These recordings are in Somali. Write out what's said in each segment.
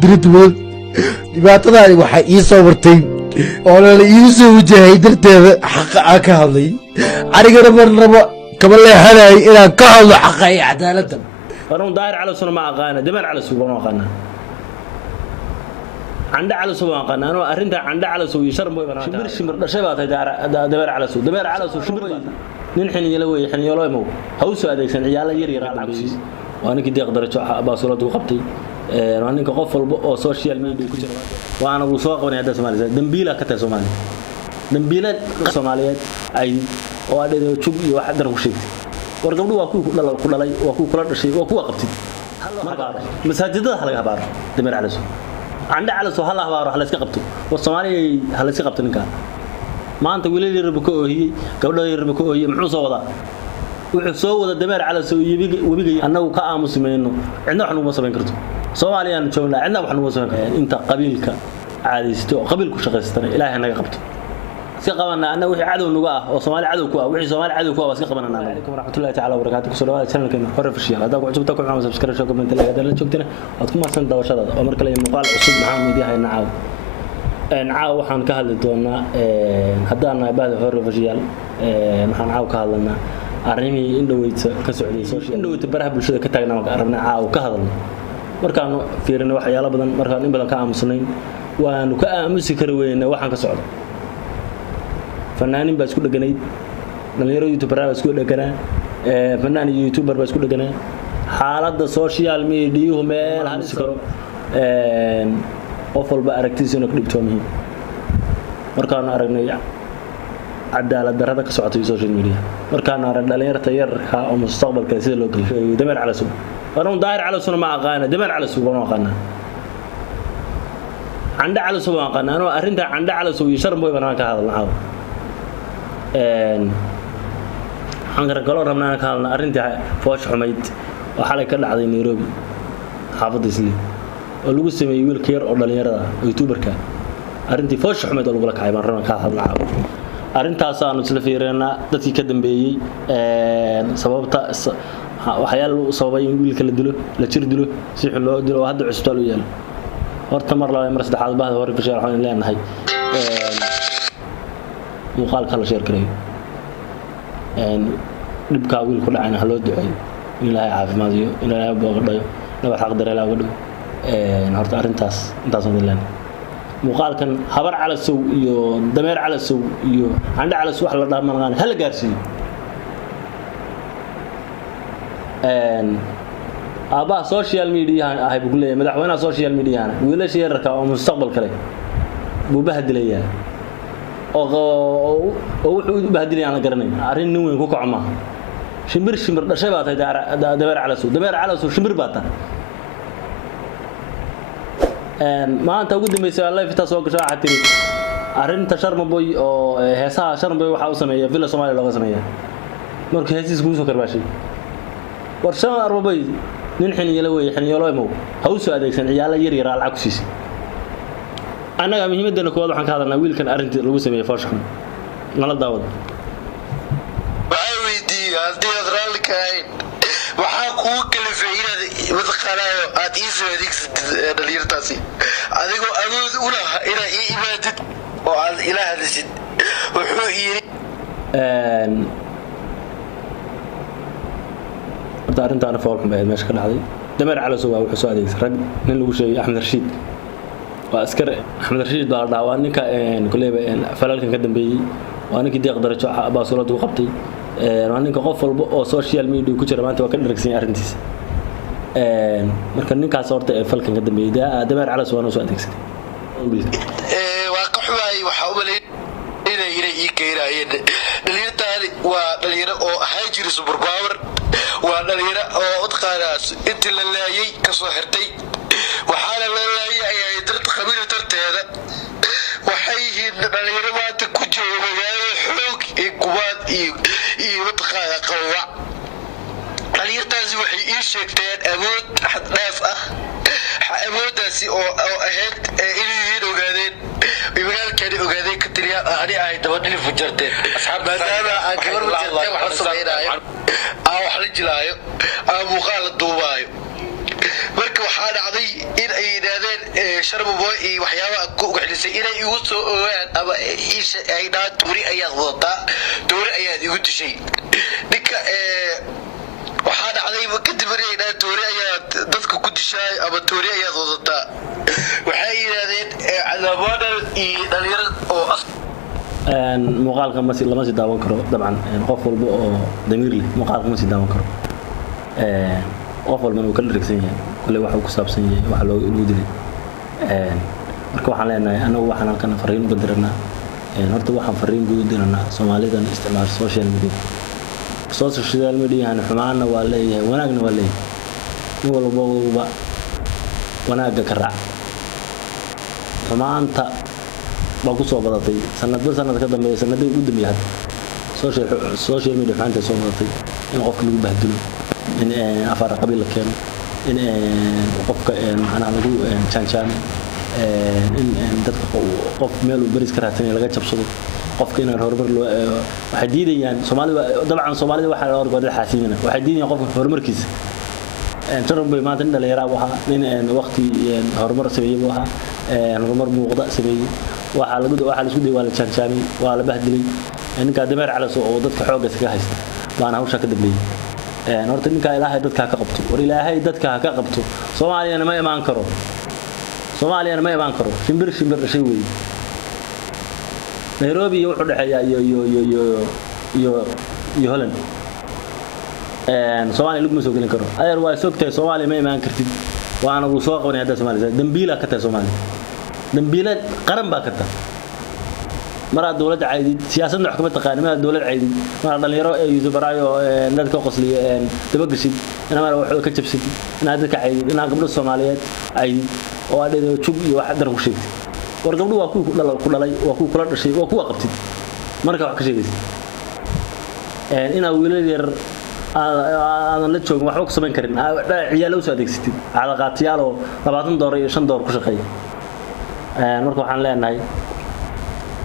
diridwood dhibaatadaani waxay ii soo martay oo la ii soo wajahay darteeda xaqa aan ka hadlay anigana marnaba kama leexanay inaan ka hadlo xaqa iyo cadaaladda أنا داير على سنة ما أقانا دمر على سوق ما أقانا عند على سوق ما أقانا أنا أرنت عند على سوق يشرب بنا شمر شباب دمر على سوق دمر على سوق شمر ننحن يلوي حن يلوي مو هوس هذا يسن عيال يري رابع بسيس وأنا كده أقدر أشوف باصولات وقبتي وأنا كقفل أو سوشيال ميديا كتير وأنا وساق بني هذا سومالي دمبيلا كتير سومالي دمبيلا سوماليات أي وهذا شوف واحد دروشي wargabdhu waa ku dhalay waa ku kula dhashay waa ku qabtid masaajidada hal laga baaro damir calaso anda calaso hal la baaro hal iska qabto war Soomaaliya hal iska qabto ninka maanta wiilal yar bako oohiyay gabdho yar bako oohiyay muxuu soo wadaa wuxuu soo wada damir calaso wabiga annagu ka aamusmayno cidna wax numa sameyn karto Soomaaliyan joogna cidna wax numa sameyn karto inta qabiilka caadaysto qabiilku shaqaystana ilaahay naga qabto سقبنا أنا وحي عدو نجاه وصومالي عدو كوا وحي صومالي عدو كوا سقبنا أنا عليكم ورحمة الله تعالى وبركاته كسروا الشانل كنا حرف الشيء هذا وعجبت تكون عامل سبسكرايب شو كومنت لي هذا اللي شفتنا أتكون مرسل دوا شذا أمر كلام مقال أسود محمد دي هاي نعاو وحن كهل دونا هذا أنا بعد حرف الشيء نحن نعاو كهلنا أرمي إندويت كسعودي سوشيال إندويت براه بالشدة كتاعنا أرمنا عاو كهلنا مركانو فيرنا وحيا لا بدن مركان إن بدن كام سنين ونكأمس كروين وحن كسعود فنانين بس كل جنيد نليرو يوتيوبر بس كل جنا فنان يوتيوبر بس كل جنا حالات السوشيال ميديا هم هذا سكروا أفضل بأركتيزون كريبتومي مركان أرجعني عدالة درهذا كسعة السوشيال ميديا مركان أرجعني تيار أو مستقبل كثير لو دمر على سوق أنا داير على سوق ما أقانا دمر على سوق ما أقانا عند على سوق ما أقانا أنا أرنت عند على سوق يشرب بنا كهذا العاب حنقر قالوا رمنا كهالنا أرنتي فوش حميد وحالي كله عادي نيروبي حافظ إسلي ولو سمي يقول كير أولا يرى يوتيوبر كا أرنتي فوش حميد أقول لك عيبان رمنا كهال العاب أرنت أصلا نسلفيرنا دتي كدم بي سبب وحيال صوبين يقول كله دلو لا تشير دلو سيح الله دلو وهذا عسبتالو يال ورت مرة مرسد حال بعض وري في شارع حين لين هاي مقال كلا شير كريم نبقى أقول كل عين هلو دعي إن لا يعرف ما زيه إن لا يبغى غدا نبغى حق دري لا غدا نهارت أرنتاس نتاس مدلنا مقال كان خبر على السوق يو دمير على السوق يو عنده على السوق حلا دام مغاني هلا جارسي أبا سوشيال ميديا هاي بقول لي مدحونا سوشيال ميديا أنا ولا شيء ركاب مستقبل كله ببهدل إياه oo wuxuu u bahdilay aan garanay arin nin weyn ku kacma shimbir dhashay baa tahay dabeer cala soo shimbir baa tahay maanta ugu dambeysay live inta soo gashay waxa tiri arinta Sharmaboy oo heesaha Sharmaboy waxa uu sameeyay Villa Soomaaliya looga sameeyay markii heesiis ku soo karbaashay war Sharmaboy nin xiniyalo mo hawsu adeegsan ciyaal yar yar lacag ku siisay أنا مهم جدا كواد وحن كهذا نقول كان أرنت لو سميه فرشهم نلا داود. بعيدي هذه أذرالك هاي وحقوق اللي في هنا مثقلا أتيس هذيك دليل تاسي. أذيك أقول ولا إلى إبادة وعلى إلى هذا الشيء وحقيقي. أنت أنا فاهم بعد مشكلة هذه دمر على سوا وحسوا هذيك رد من لو شيء أحمد رشيد. وأذكر أحمد رشيد بعد وأنا كل فلان كان قدم بي وأنا كده أقدر أشوف باصولات وقبتي وأنا كقفل أو سوشيال ميديا كتير ما أنت وكل ركسين أرنتيس مركنين كاسورت فلان كان قدم بي ده دمر على سوانا سوى تكس وقحواي وحاولي إلى كيراين دليل تالي ودليل أو هاجر سوبر باور ودليل أو أدخلاص أنت لله كصهرتي وحال الله أي درت قبيلة درت هذا وحيه دليل ما تكوجو مجال حوك إقوات وتخاذ قوة دليل تازي وحي إيشكتين أمود حد نافع أمود داسي أو أهد إلي وقادين بمجال كان وقادين كتريا أنا أي دودني فجرتين أصحاب هذا أكبر فجرتين وحصل هنا أو حرج لايو أو مقال الدوبايو marka waxa dhacday in ay yiraahdeen sharmaboy iyo waxyaabaha ku xidhisay inay igu soo ogaan ama isha ay dhaa tuuri ayaad wadataa tuuri ayaad igu dishay ninka waxaa dhacday kadib markay dhaa tuuri ayaad dadka ku dishay ama tuuri ayaad wadataa waxay yidhaahdeen cadaabada iyo dhalinyarada oo muuqaalka lama sii daawan karo dabcan qof walba oo damiir leh muuqaalka ma sii daawan karo qof walbana uu kala dhigsan yahay kule waxa uu ku saabsan yahay waxa loo dilay marka waxaan leenahay anagu waxaan halkan fariin uga diranaa horta waxaan fariin guud u diranaa Soomaalidan isticmaal social media xumaana waa leeyahay wanaagna waa leeyahay in walba wanaaga ka raac xumaanta baa ku soo badatay sanad ka dambeeyay sanadii ugu dambeeyay social media xumaanta soo badatay in qofka lagu bahdilo in afar qabiil la keeno in qofka macnaha lagu jaanjaano in dadka qof meel uu baris ka raadsanay laga jabsado qofka inaan horumar loo waxay diidayaan Soomaalida dabcan Soomaalida waxa la horgooda xaasiina waxay diidayaan qofka horumarkiisa taran bay maanta in dhalinyaro waxa in waqti horumar sameeyay waxa horumar muuqda sameeyay waxa la isku day waa la jaanjaamay waa la bahdilay ninka dameer calaso oo dadka xoog iska haysta baana hawsha ka dambeeyay horta ninka ilaahay dadka ka qabto war ilaahay dadka ka qabto Soomaaliyana ma imaan karo shimbir dhashay weey Nairobi wuxuu dhaxeeyaa iyo Holland Soomaaliya lagu soo gelin karo ayar waa sogtay Soomaaliya ma imaan kartid waana uu soo qabanay hadda Soomaaliya dambiila ka tahay Soomaaliya dambiila qaran baa ka tahay mara dawladda caydid siyaasadna wax kama taqaan mara dawladda caydid mara dhalinyaro ay yuubaraayo dadka qosliyo daba gashid ina mara wax ka jabsid ina dadka caydid ina gabdho Soomaaliyeed ay oo adheedo jug iyo wax dar ku sheegtay war gabdho waa ku dhalay waa ku kula dhashay waa ku qabtid marka wax ka sheegaysid ina wiilal yar aan la joogin waxba ku sameyn karin ciyaal u soo adeegsatid calaqaatiyaal oo $20 iyo $5 ku shaqeeya marka waxaan leenahay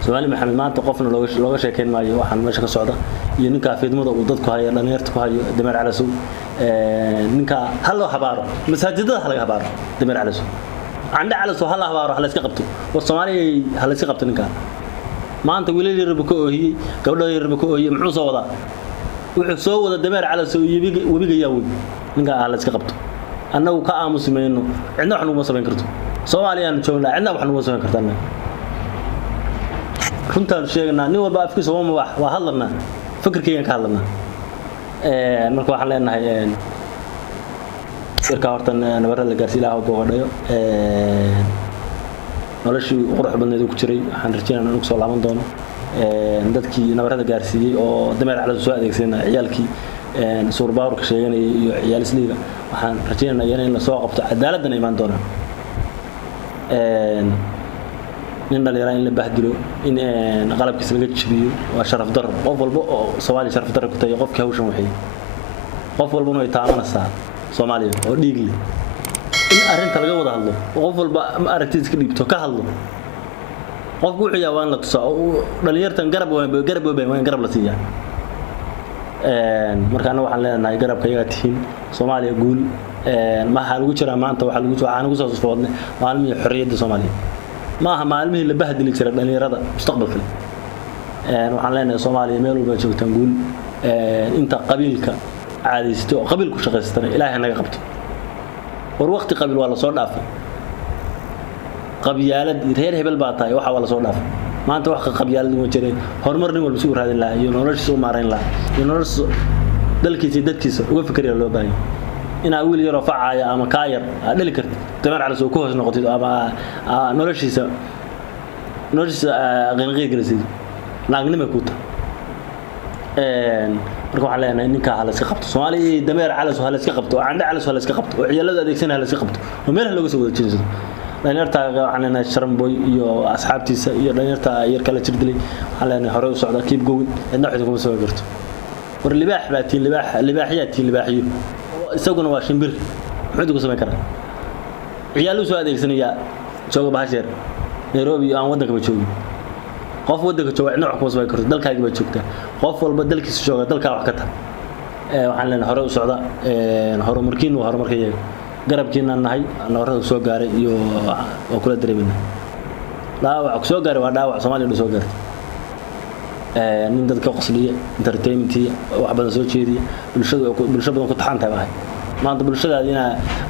Soomaali Maxamed maanta qofna looga sheekeyn maayo waxaan meesha ka socda iyo ninka fiidmada uu dadku hayo dhalinyarta ku hayo dameer calasow ninka hal loo habaaro masaajidada hal laga habaaro dameer calasow عند على سهل الله بارح لسه قبته والصومالي هل لسه قبته نكا ما أنت ولي يربكوا هي قبل يربكوا هي محو صودا وحصوا وده دمر على سو وبيجي يوم نكا هل لسه قبته أنا وكأ مسلمينه عندنا إحنا مسلمين كرتو صومالي أنا شوفنا عندنا إحنا مسلمين كرتنا كنت الشيء إن نور بقى في سوام وحلنا فكر كيان كحلنا مركو حلنا هي irka horta nabar la gaarsiilaa oo boqodayo noloshii qurux badneed ku jiray waxaan rajaynayaa inuu soo laaban doono dadkii nabarada gaarsiiyay oo dameer calaas soo adeegsanaa ciyaalkii suurbaar ka sheeganay iyo ciyaal isliiga waxaan rajaynayaa in la soo qabto cadaaladna iman doona nin dhalinyaro in la bahdilo in qalabkiisa laga jibiyo waa sharaf dar qof walba oo Soomaali sharaf dar ku tahay qofkii hawshan waxay qof walba inuu taamanaysaa Soomaaliya oo dhiig leh in arinta laga wada hadlo qof walba aragtidiisa ka dhibto ka hadlo qofku wuxuu yaabaan la tusaa dhalinyartan garab la siiyaa marka ana waxaan leenahay garabka iyaga tihiin Soomaaliya guul ma waxa lagu jiraa maanta waxa lagu soo soo maalmihii xorriyadda Soomaaliya ma aha maalmihii la bahdili jiray dhalinyarada mustaqbalka waxaan leenahay Soomaaliya meel walba joogtaan guul inta qabiilka عاديستو قبل كل شخصنا إلهي أنا قبض والوقت قبل ولا صور دافع قبيلة غير هبل باطاي وح ولا صور دافع ما أنت وح قبيلة مجرد هرمرني ولا بسور هذا الله ينورش سو مارين الله ينورش دلك كيس وفكر يلو باي إن أقول يرفع يا أما كاير دلك تمر على سوق كوس نقطة أما نورش غير جلسي لكن ما كوتا marka waxa leenahay ninka hal iska qabto Soomaali dameer calaas hal iska qabto aan calaas hal iska qabto ciyalada adeegsan hal iska qabto oo meel lagu soo wada jeedo dhalinyarta waxaan leenahay Sharmboy iyo asxaabtiisa iyo dhalinyarta yar kala jirdilay waxaan leenahay hore u socda keep going inna xid kuma soo garto war libaax baatiin libaaxiyo isaguna waa shimbir wuxuu ku sameyn karaa ciyaal soo adeegsanaya jooga bahasheer Nairobi aan wadanka ba joogin qof wadanka jooga nooc ku soo karto dalkaaga ba joogta qof walba dalkiisa jooga dalka wax ka taa waxaan leenahay hore u socda horumarkiin waa horumarkayga garabkiina nahay nabarada soo gaaray iyo oo kula dareemina dhaawac soo gaaray waa dhaawac Soomaaliya soo gaaray nin dadka qosliya entertainment wax badan soo jeediya bulshada badan ku taxantahay baa maanta bulshadaada ina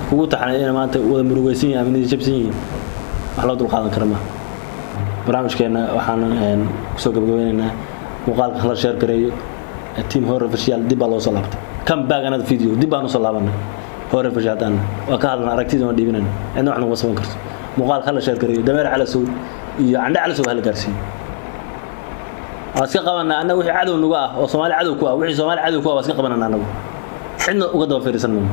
kugu taxanay ina maanta wada murugaysan yahay ama jabsan yihiin wax loo dul qaadan karo ma barnaamijkeena waxaan soo gabagabeynaa muuqaalka la share gareeyo team horror official dib baa loo soo laabtay come back another video dib baan u soo laabanay horror official hadaan waa ka hadalna aragtida oo dhiibinayna cidna wax nagu saban karto muuqaalka la share gareeyo dameer cala soo iyo candha cala soo hal gaarsiin aska qabana anagu wixii cadow nuga ah oo Soomaali cadow ku ah wixii Soomaali cadow ku ah aska qabana anagu cidna uga daba fiirsanayno